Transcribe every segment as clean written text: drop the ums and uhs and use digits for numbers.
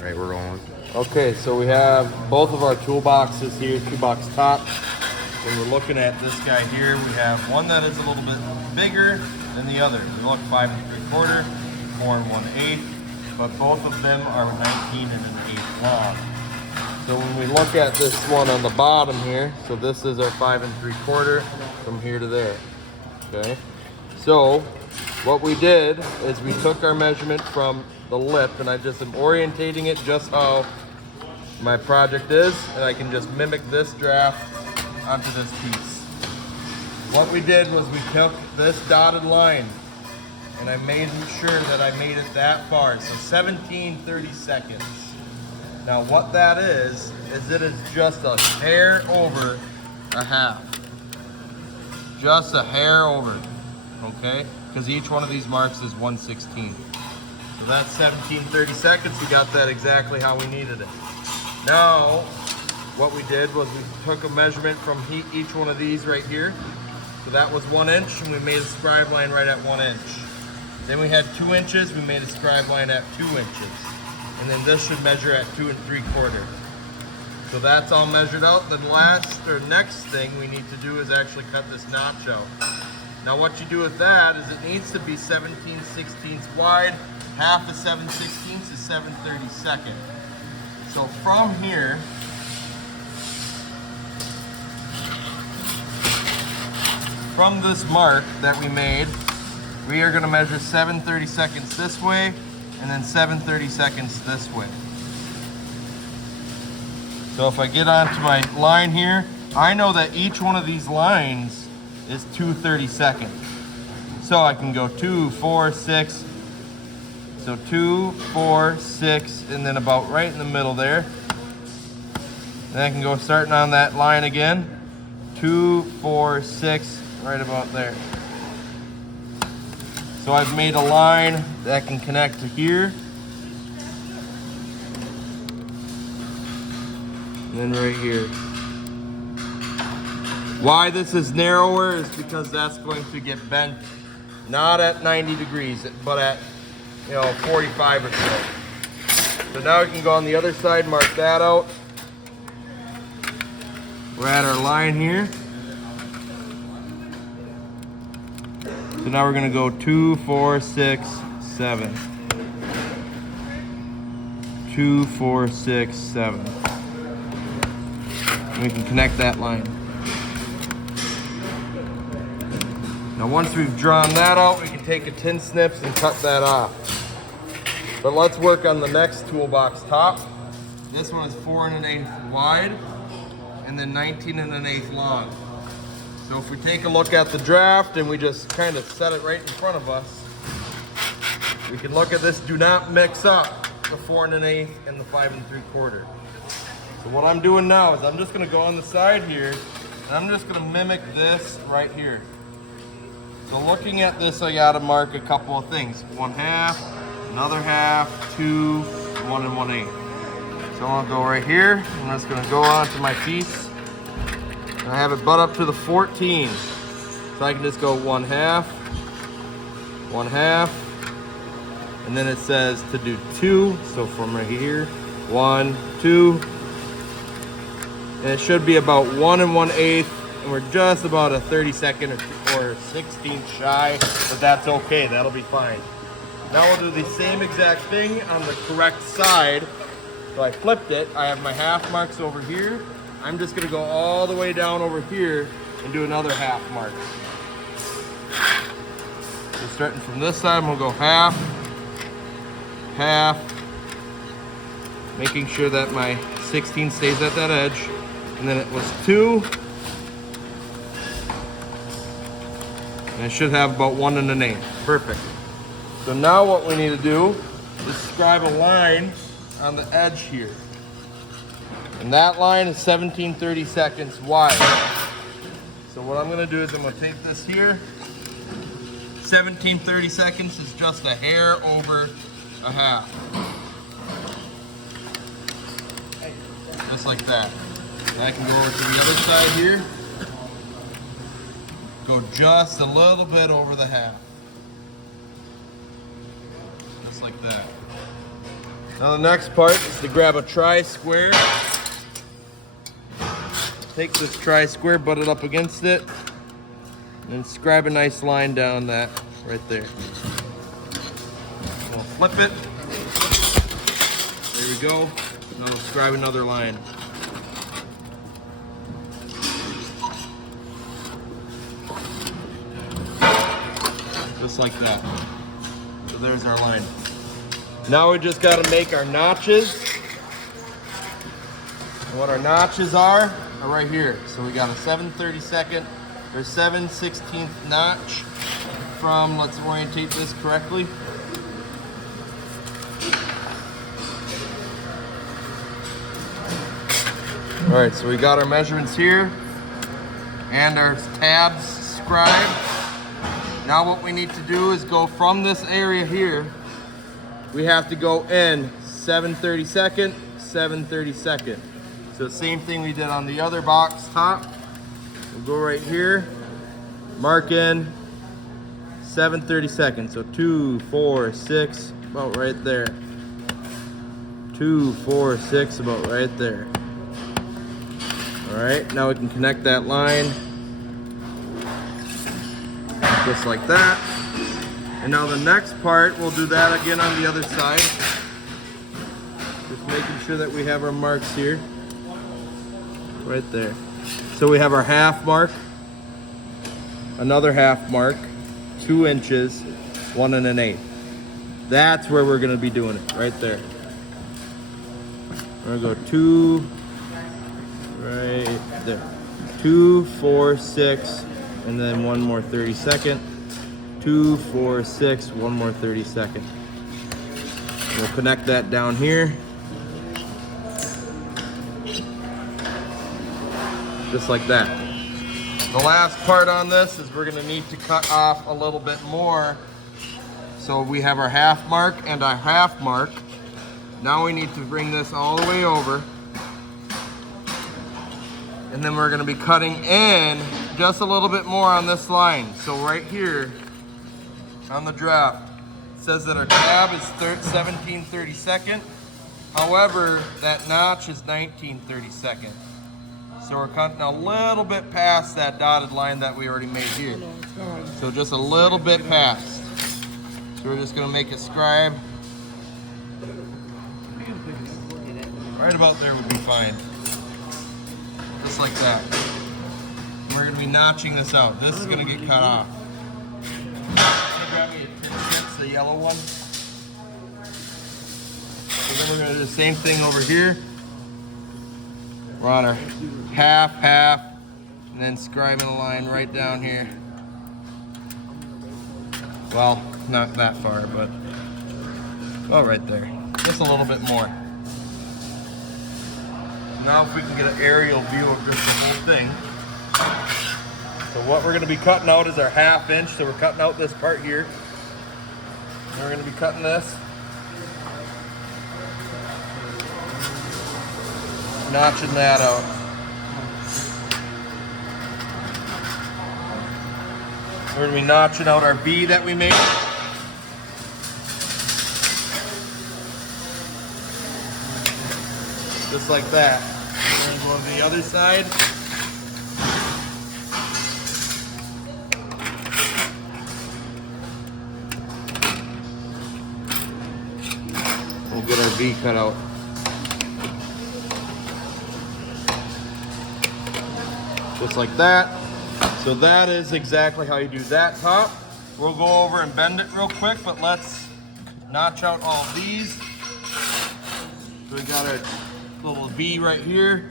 All right, we're rolling. Okay, so we have both of our toolboxes here, toolbox top. When we're looking at this guy here, we have one that is a little bit bigger than the other. We look 5 3/4, 4 1/8, but both of them are 19 1/8 long. So when we look at this one on the bottom here, so this is our 5 3/4 from here to there. Okay, so what we did is we took our measurement from the lip, and I just am orientating it just how my project is, and I can just mimic this draft onto this piece. What we did was we took this dotted line and I made sure that I made it that far, so 17/30 seconds. Now what that is it is just a hair over a half. Just a hair over, okay? Because each one of these marks is 1/16. So that's 17/30 seconds. We got that exactly how we needed it. Now, what we did was we took a measurement from each one of these right here. So that was 1 inch, and we made a scribe line right at 1 inch. Then we had 2 inches, we made a scribe line at 2 inches. And then this should measure at 2 3/4. So that's all measured out. The next thing we need to do is actually cut this notch out. Now what you do with that is it needs to be 17/16 wide. Half of 7/16 is 7/32. So from here, from this mark that we made, we are going to measure 7/32 this way and then 7/32 this way. So if I get onto my line here, I know that each one of these lines is 2/32. So I can go 2, 4, 6. So 2, 4, 6, and then about right in the middle there. Then I can go starting on that line again. 2, 4, 6, right about there. So I've made a line that can connect to here. And then right here. Why this is narrower is because that's going to get bent not at 90 degrees, but at 45 or so. So now we can go on the other side, mark that out. We're at our line here. So now we're gonna go 2, 4, 6, 7. 2, 4, 6, 7. And we can connect that line. Now once we've drawn that out, we can take a tin snips and cut that off. But let's work on the next toolbox top. This one is 4 1/8 wide and then 19 1/8 long. So if we take a look at the draft and we just kind of set it right in front of us, we can look at this. Do not mix up the 4 1/8 and the 5 3/4. So what I'm doing now is I'm just gonna go on the side here and I'm just gonna mimic this right here. So looking at this, I gotta mark a couple of things. 1/2, another half, 2, 1 1/8. So I'll go right here. I'm just gonna go onto my piece. And I have it butt up to the 14. So I can just go 1/2, 1/2, and then it says to do 2. So from right here, 1, 2. And it should be about 1 1/8. And we're just about a 32nd or 16th shy, but that's okay, that'll be fine. Now we'll do the same exact thing on the correct side. So I flipped it, I have my half marks over here. I'm just gonna go all the way down over here and do another half mark. So starting from this side, we'll go half, half, making sure that my 16 stays at that edge. And then it was 2. And it should have about 1 1/8. Perfect. So now what we need to do is scribe a line on the edge here. And that line is 17/32 wide. So what I'm gonna do is I'm gonna take this here. 17/32 is just a hair over a half. Just like that. And I can go over to the other side here. Go just a little bit over the half. Just like that. Now the next part is to grab a tri-square. Take this tri-square, butt it up against it, and scribe a nice line down that right there. We'll flip it. There we go. Now we'll scribe another line. Just like that. So there's our line. Now we just got to make our notches. And what our notches are right here. So we got a 7/32 or 7/16 notch from, let's orientate this correctly. All right, so we got our measurements here and our tabs scribed. Now what we need to do is go from this area here. We have to go in 7/32, 7/32. So same thing we did on the other box top. We'll go right here, mark in 7/32. So 2, 4, 6, about right there. 2, 4, 6, about right there. All right, now we can connect that line just like that. And now the next part, we'll do that again on the other side. Just making sure that we have our marks here. Right there. So we have our half mark, another half mark, 2 inches, 1 1/8. That's where we're gonna be doing it, right there. We're gonna go 2, right there. 2, 4, 6, and then one more 32nd. 2, 4, 6, one more 32nd. We'll connect that down here. Just like that. The last part on this is we're gonna need to cut off a little bit more. So we have our half mark and our half mark. Now we need to bring this all the way over. And then we're gonna be cutting in just a little bit more on this line. So right here on the draft, it says that our tab is 17/32. However, that notch is 19/32. So we're cutting a little bit past that dotted line that we already made here. So just a little bit past. So we're just gonna make a scribe. Right about there would be fine. Just like that. And we're gonna be notching this out. This is gonna get cut off. Grab me a pinch, the yellow one. So then we're gonna do the same thing over here. We're on our half, half, and then scribing a line right down here. Well, not that far, but oh, right there. Just a little bit more. Now if we can get an aerial view of just the whole thing. So what we're gonna be cutting out is our 1/2 inch. So we're cutting out this part here. And we're gonna be cutting this. Notching that out. We're gonna be notching out our V that we made. Just like that. We're gonna go on the other side. We'll get our V cut out. Just like that. So that is exactly how you do that top. We'll go over and bend it real quick, but let's notch out all of these. So we got our little V right here.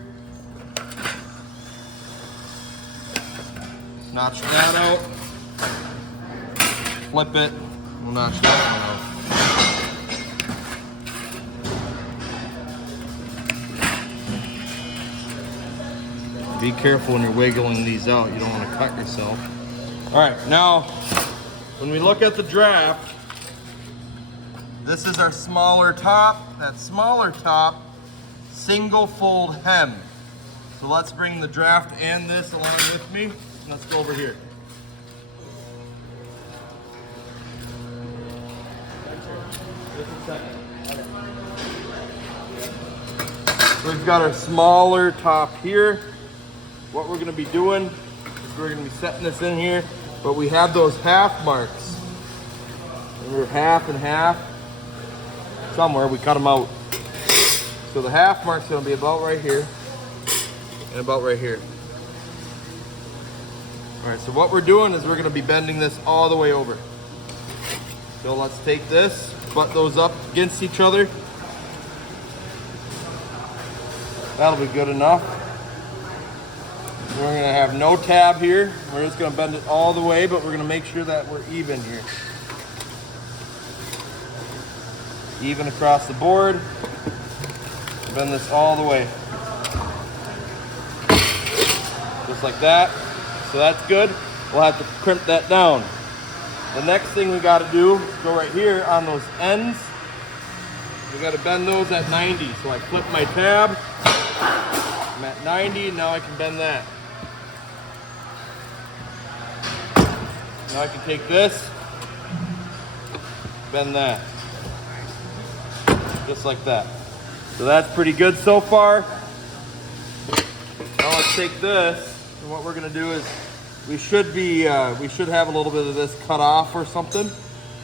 Notch that out. Flip it. We'll notch that one out. Be careful when you're wiggling these out. You don't want to cut yourself. All right, now, when we look at the draft, this is our smaller top. That smaller top, single fold hem. So let's bring the draft and this along with me. Let's go over here. Just a second. We've got our smaller top here. What we're gonna be doing is we're gonna be setting this in here, but we have those half marks. And we're half and half. Somewhere, we cut them out. So the half mark's gonna be about right here and about right here. All right, so what we're doing is we're gonna be bending this all the way over. So let's take this, butt those up against each other. That'll be good enough. We're gonna have no tab here. We're just gonna bend it all the way, but we're gonna make sure that we're even here. Even across the board. Bend this all the way. Just like that. So that's good. We'll have to crimp that down. The next thing we gotta do is go right here on those ends. We gotta bend those at 90. So I flip my tab. I'm at 90, now I can bend that. Now I can take this, bend that. Just like that. So that's pretty good so far. Now let's take this, and what we're gonna do is we should have a little bit of this cut off or something.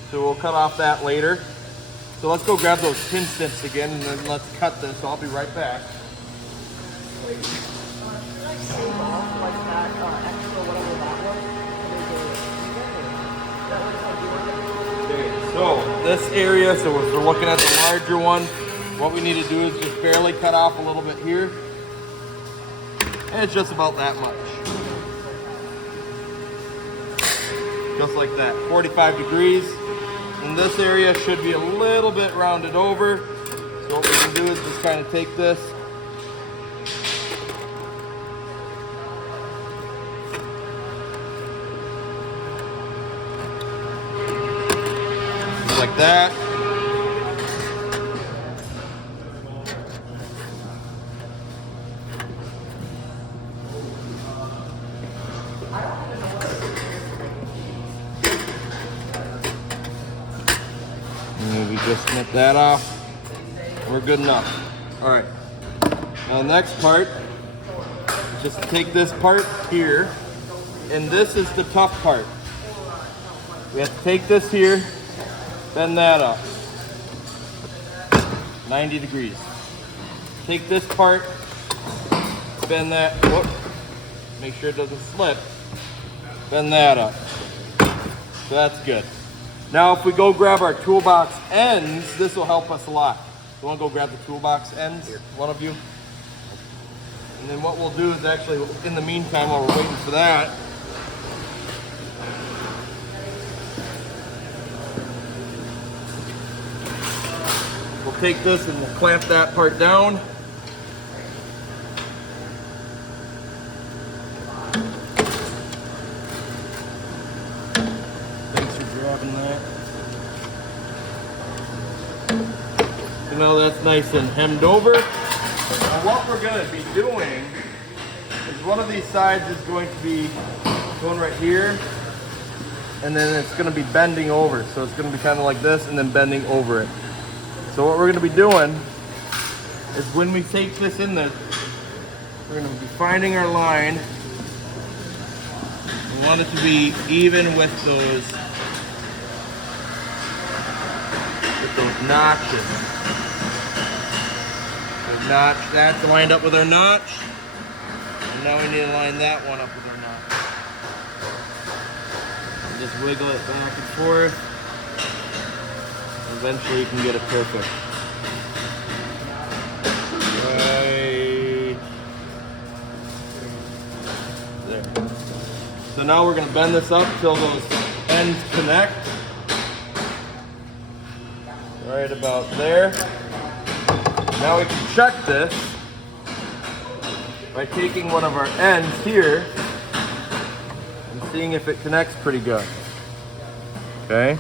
So we'll cut off that later. So let's go grab those pin snips again, and then let's cut this. So I'll be right back. So this area, so if we're looking at the larger one, what we need to do is just barely cut off a little bit here. And it's just about that much. Just like that, 45 degrees. And this area should be a little bit rounded over. So what we can do is just kind of take this. Like that. And we just snip that off. We're good enough. All right. Now the next part, just take this part here, and this is the tough part. We have to take this here, bend that up, 90 degrees. Take this part, bend that, whoop, make sure it doesn't slip, bend that up. So that's good. Now if we go grab our toolbox ends, this will help us a lot. You wanna go grab the toolbox ends, one of you? And then what we'll do is actually, in the meantime, while we're waiting for that, we'll take this and we'll clamp that part down. Thanks for grabbing that. So now that's nice and hemmed over. Now what we're going to be doing is one of these sides is going to be going right here, and then it's going to be bending over. So it's going to be kind of like this and then bending over it. So what we're going to be doing is when we take this in there, we're going to be finding our line. We want it to be even with those notches. The notch, that's lined up with our notch. And now we need to line that one up with our notch. And just wiggle it back and forth. Eventually you can get it perfect. Right there. So now we're going to bend this up till those ends connect. Right about there. Now we can check this by taking one of our ends here and seeing if it connects pretty good. Okay?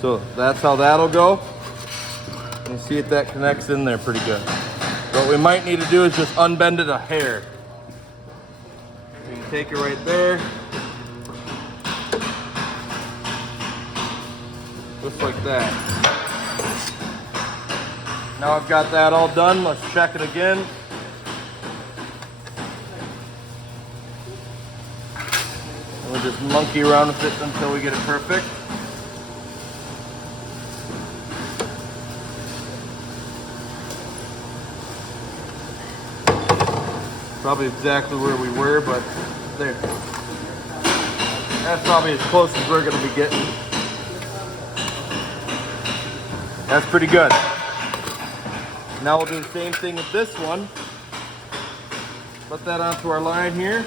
So that's how that'll go. You see if that connects in there pretty good. What we might need to do is just unbend it a hair. You can take it right there. Just like that. Now I've got that all done. Let's check it again. And we'll just monkey around with it until we get it perfect. Probably exactly where we were, but there. That's probably as close as we're going to be getting. That's pretty good. Now we'll do the same thing with this one. Put that onto our line here.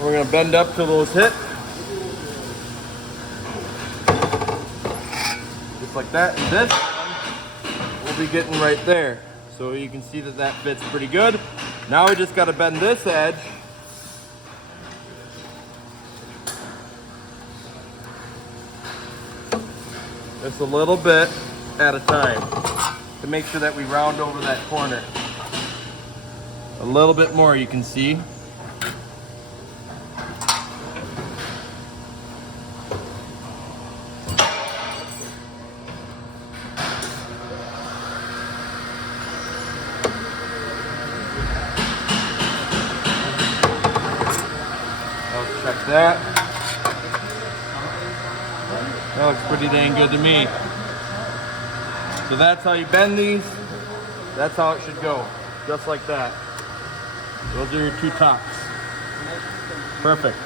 We're going to bend up till those hit. Just like that. And this we'll be getting right there. So you can see that that fits pretty good. Now we just got to bend this edge. Just a little bit at a time to make sure that we round over that corner. A little bit more, you can see. Let's check that. That looks pretty dang good to me. So that's how you bend these. That's how it should go. Just like that. Those are your two tops. Perfect.